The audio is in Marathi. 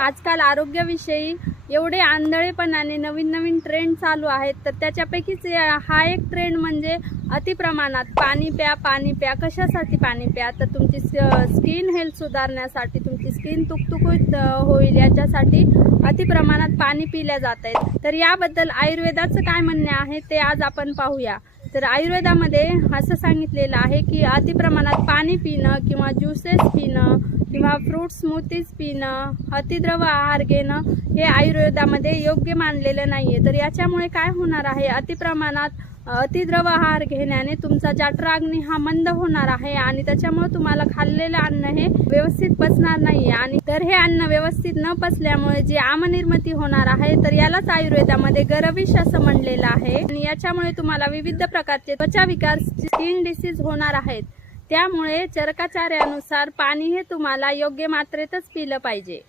आजकाल आरोग्याविषयी एवढे आंधळेपणाने नवीन नवीन ट्रेंड चालू आहेत, तर त्याच्यापैकीच हा एक ट्रेंड म्हणजे अतिप्रमाणात पाणी प्या. पाणी प्या कशासाठी पाणी प्या, तर तुमची स्किन हेल्थ सुधारण्यासाठी, तुमची स्किन तुकतुकीत होईल याच्यासाठी अतिप्रमाणात पाणी पिल्या जात आहेत. तर याबद्दल आयुर्वेदाचं काय म्हणणे आहे ते आज आपण पाहूया. तर आयुर्वेदामध्ये असं सांगितलेलं आहे की अतिप्रमाणात पाणी पिणं किंवा ज्युसेस पिणं किंवा फ्रूट स्मूथीज पिणं, अतिद्रव आहार घेणं हे आयुर्वेदामध्ये योग्य मानलेलं नाहीये. तर याच्यामुळे काय होणार आहे, अतिप्रमाणात अतिद्रव आहार घेण्याने तुमचा जठराग्नी हा मंद होणार आहे आणि त्याच्यामुळे तुम्हाला खाल्लेलं अन्न हे व्यवस्थित पचणार नाहीये. आणि तर हे अन्न व्यवस्थित न पचल्यामुळे जी आमनिर्मिती होणार आहे, तर यालाच आयुर्वेदामध्ये गरविष असं म्हणलेलं आहे. आणि याच्यामुळे तुम्हाला विविध प्रकारचे त्वचा विकार, स्किन डिसीज होणार आहेत. त्यामुळे चरकाचार्यानुसार पाणी हे तुम्हाला योग्य मात्रेतच पिलं पाहिजे.